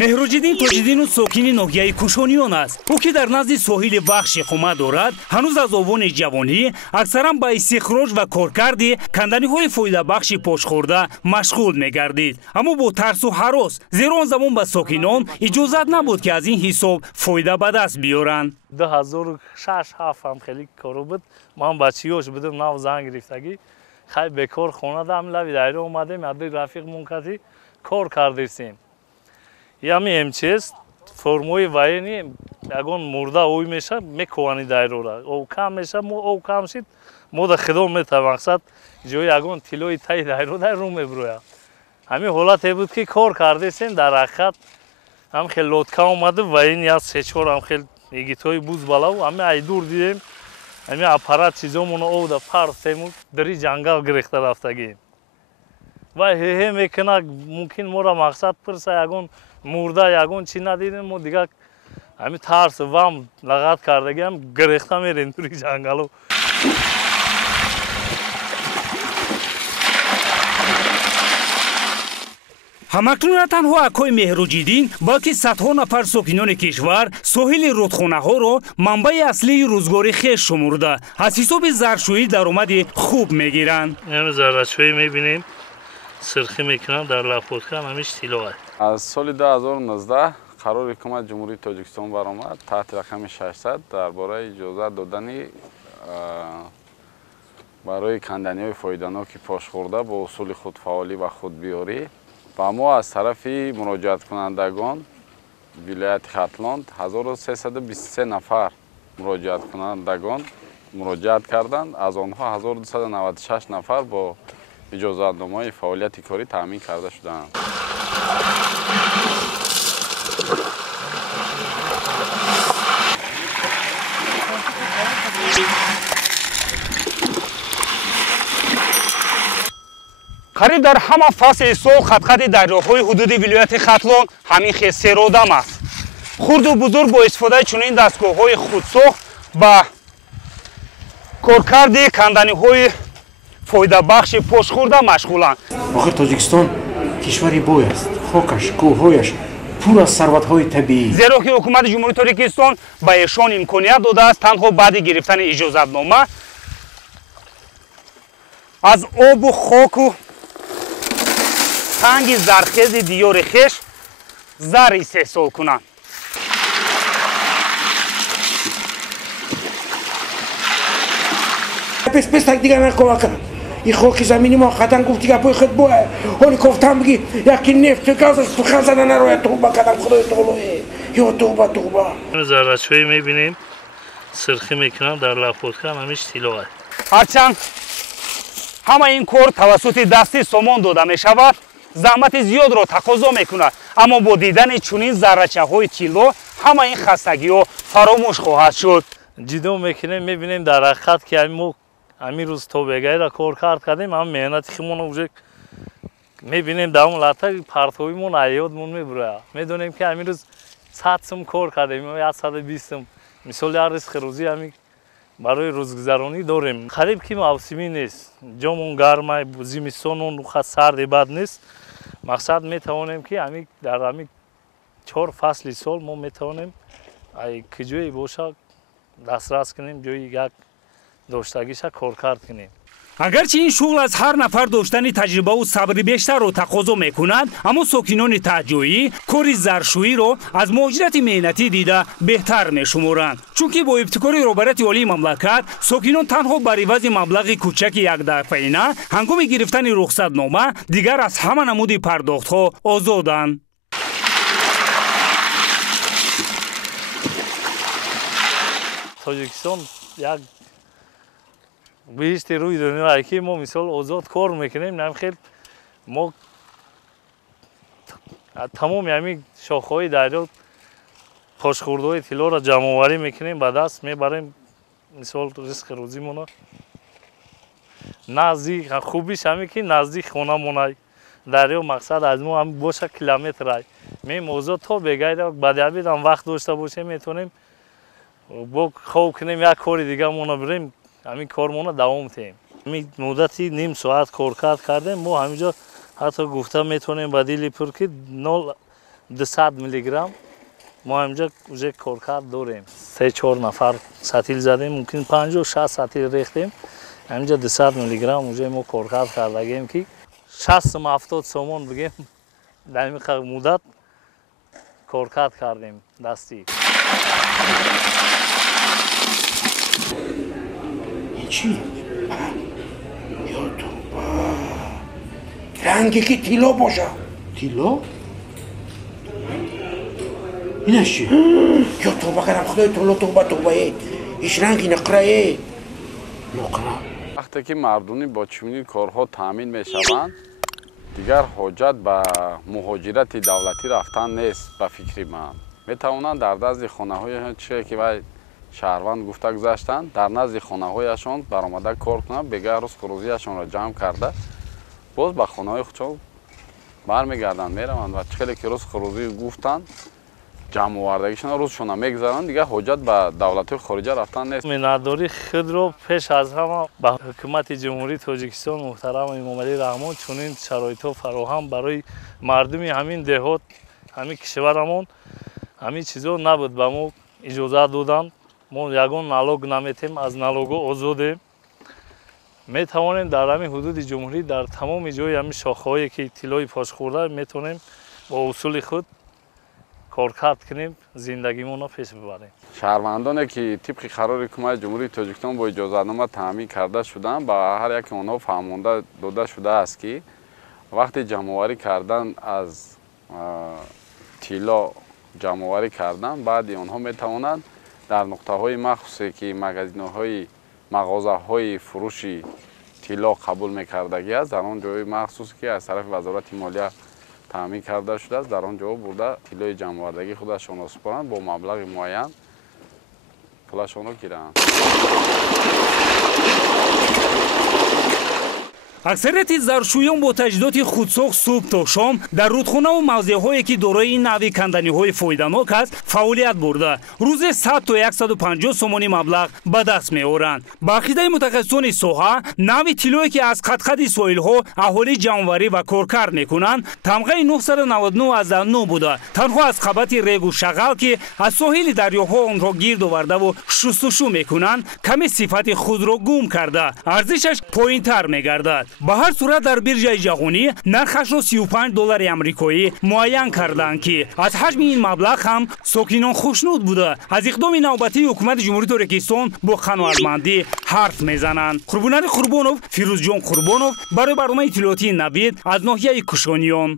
меҳруҷиддин тоҷиддину сокини ноҳияи кушониён аст. ӯ ки дар назди соҳили бахши хума дорад, ҳанӯз аз овони ҷавонӣ аксаран ба истихроҷ ва коркарди канданиҳои фоидабахши пошхӯрда машғул мегардид. аммо бо тарсу ҳарос, зеро он замон ба сокинон иҷозат набуд ки аз ин ҳисоб фоида ба даст биёранд. 2006-7 хеле коро буд. ман бачаёш будам, нав занг гирифтагӣ хай бекор хонадам лави дайра омадем, ади рафиқ мункати кор кардисем. ями МЧС формои военӣ ягон мурда ой меша мекувани дайрора. ов кам меша, ов кам шид, мо да хидом мета мақсад ҷои ягон тилои таи дайро дар рӯ мебирояд. ҳамин ҳолате буд ки кор кардисем, дар ҳақиқат ҳам хел лотка омаду воени аз 3-4 ҳам хел егитҳои буз балав, ҳами айдур дидем, ҳами аппарат чизомуно овда парсему дари ҷангал гирехта рафтагем. ва ҳе мекуна, мумкин мора мақсад пирса ягон мурда ягон чӣ надидем, мо дигар ҳами тарс вам лағат кардагиам гирехта мерем дури ҷангалу. ҳамакнун на танҳо акои меҳруҷиддин, балки садҳо нафар сокинони кишвар соҳили рудхонаҳоро манбаи аслии рӯзгори хеш шумурда, аз ҳисоби заршӯӣ даромади хуб мегиранд. зарашӯӣ мебинем, сирхӣ мекунам дар лафотка, ҳамиш тилоа. аз соли 2019 қарори ҳукумати ҷумҳурии тоҷикистон баромад таҳти рақами 600 дар бораи иҷозат додани барои канданиҳои фоиданоки пошхӯрда бо усули худфаъолӣ ва худбиёрӣ ба мо аз тарафи муроҷиаткунандагон вилояти хатлон 1323 нафар муроҷиаткунандагон муроҷиат карданд. аз онҳо 1296 нафар бо иҷозатномаи фаъолияти корӣ таъмин карда шудаанд. қариб дар ҳама фасли сол хатхати дарёҳои ҳудуди вилояти хатлон ҳамин хел серодам аст. хурду бузург бо истифодаи чунин дастгоҳҳои худсохт ба коркарди канданиҳои фоидабахши пошхӯрда машғуланд. охир тоҷикистон кишвари бой аст. хокаш, кӯҳҳояш пур аз сарватҳои табиӣ. зеро ки ҳукумати ҷумҳурии тоҷикистон ба эшон имконият додааст танҳо баъди гирифтани иҷозатнома аз обу хоку санги зархези диёри хеш зар истеҳсол кунанд. пес так дигар накомака. ин хоки замини мо қадан гуфти гапои худ боя. ҳоли кофтам биги яки нефту газаш сухан зада нарояд туба кадам худои таоло. ё туба туба. зарашӯӣ мебинем, сирхӣ мекунам дар лафотка, ҳамиш тилоа. ҳарчанд ҳама ин кор тавассути дастӣ сомон дода мешавад, заҳмати зиёдро тақозо мекунад, аммо бо дидани чунин заррачаҳои тилло ҳама ин хастагиҳо фаромӯш хоҳад шуд. ҷидо мекунем, мебинем дар ҳақиқат ки мо ҳамин рӯз то бегайра кор кард кардем, ҳам меҳнати химон уже мебинем дар он лата партовимон аёдмон мебурояд. медонем ки ҳамин рӯз 100 сум кор кардем, 120 сум мисоли ҳар ризқи рӯзӣ ҳамин барои рӯзгузаронӣ дорем. қариб ки мавсимӣ нест, ҷомон гармай, зимистонон сарди бад нест. мақсад метавонем ки дар ҳамин 4 фасли сол мо метавонем ки ҷое боша дастрас кунем, ҷои як доштагиша коркард кунем. агарчи ин шуғл аз ҳар нафар доштани таҷрибаву сабри бештарро тақозо мекунад, аммо сокинони таҳҷоӣ кори заршӯиро аз муҳоҷирати меҳнатӣ дида беҳтар мешуморанд. чунки бо ибтикори роҳбарияти олии мамлакат сокинон танҳо бар ивази маблағи кӯчаки якдафаина ҳангоми гирифтани рухсатнома дигар аз ҳама намуди пардохтҳо озоданд. тоҷикистон як беҳишти рӯи дунёе ки мо мисол озод кор мекунем, намхел мо тамоми ҳамин шохҳои дарё пошхӯрдаҳои тиллоро ҷамъоварӣ мекунем, ба даст мебарем, мисол ризқи рӯзимона назди хубиш ҳамин ки назди хонамона дарё, мақсад аз мо ҳам боша километрай мем озод то бегайра баъди ҳам вақт дошта бошем, метавонем бо хоб кунем, як кори дигармона бирем, ҳамин кормона давом теем. ҳамин муддати ним соат коркард кардем, мо ҳаминҷо حتی گفته میتونیم بدیلی پر که 0.200 میلی گرم ما اینجا اوجه کارکرد داریم. 3-4 نفر سطیل زدیم، ممکن 50-60 سطیل ریختیم. اینجا 200 میلی گرم اوجه ما کارکرد کردگیم که 60-70 سومون بگیم در این مدت کارکرد کردیم دستی. چی؟ یا تو رنگی که تیلا باشه. تیلا؟ اینش چی؟ یا توبه کردم خدای توبه ایش رنگی نقره. وقتی که مردمی با چنین کارها تامین میشوند دیگر حاجت به مهاجرت دولتی رفتن نیست. به فکر من میتوانند در نزد خانه‌های چیزی که وای شهروند گفته گذاشتند در نزد خانه‌هایشان برآمده کار کنند، بگه روز خروجیشان را جمع کرده باز به خانه‌های خودشان برمیگردند میروند و چخیلی که روز خروجی گفتند جمع آوردگیشان روزشون میگذارند دیگه حاجت به دولت خارجی رفتن نیست. میناداری خود رو پیش از همه به حکومت جمهوری تاجیکستان محترم امام علی رحمان چنین شرایط فراهم برای مردم همین دهات همین کشورمون همین چیزا نبود به ما اجازه دادن. ما یگان نالوگ نمیتیم، از نالوگ آزادیم. میتوانیم در همین حدود جمهوری در تمام جای همین شاخه‌هایی که طلای پاش خورده میتونیم با اصول خود کارکرد کنیم، زندگیمون رو پیش ببریم. شهروندانی که طبق قرار حکومت جمهوری تاجیکستان با اجازهنامه تامین کرده شدند با هر یک آنها فهمانده داده شده است که وقتی جمع‌آوری کردن از طلا جمع‌آوری کردن بعد آنها میتوانند در نقطه‌های مخصوصی که مغازه‌های فروش طلا قبول می‌کردگی است در آن جای مخصوصی که از طرف وزارت مالیه تامین کرده شده است در آنجا برده طلای جمع‌آوردگی خودشان را سپارند با مبلغ معین پولشان را گیرند. اکثریت زرشویان با تجهیزات خودساخت صبح تا شام در رودخانه و موضع‌هایی که دارای این نوع کندنی‌های فایده‌ناک است فعالیت برده روز 100 تا 150 سومانی مبلغ به دست می‌آورند. با عقیده متخصصان ساحه نوع طلایی که از قطقط ساحل‌ها اهالی جمع‌آوری و کارکرد می‌کنند تمغه 999 از 9 بوده. تنها از خبت ریگ و شغال که از ساحل دریاها آن را گرد آورده و شستشو می‌کنند کمی صفت خود را گم کرده ارزشش پایین‌تر می‌گردد. به هر صورت در بیرژه جهانی نرخش را $35 آمریکایی معین کردند که از حجم این مبلغ هم ساکنان خوشنود بوده. از اقدام نوبتی حکومت جمهوری تاجیکستان با قناعتمندی حرف میزنند. قربانوف فیروز جان قربانوف برای برنامه اطلاعاتی نوید از ناحیه کشانیان.